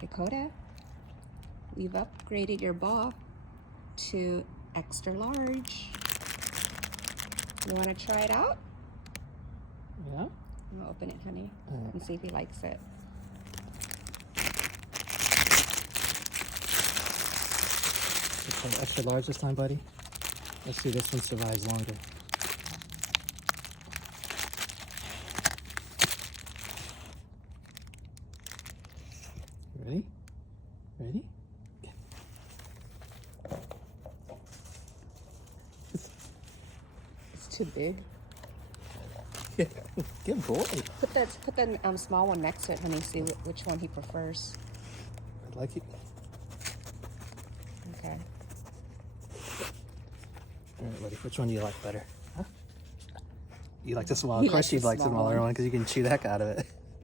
Dakota, we've upgraded your ball to extra large. You want to try it out? Yeah. I'm gonna open it, honey, and see if he likes it. Okay, extra large this time, buddy. Let's see if this one survives longer. Ready? Ready? Okay. It's too big. Good boy. Put the small one next to it, honey. See which one he prefers. I like it. Okay. All right, buddy. Which one do you like better? Huh? You like the small? He Of course, likes you'd the like the small smaller one. one because you can chew the heck out of it.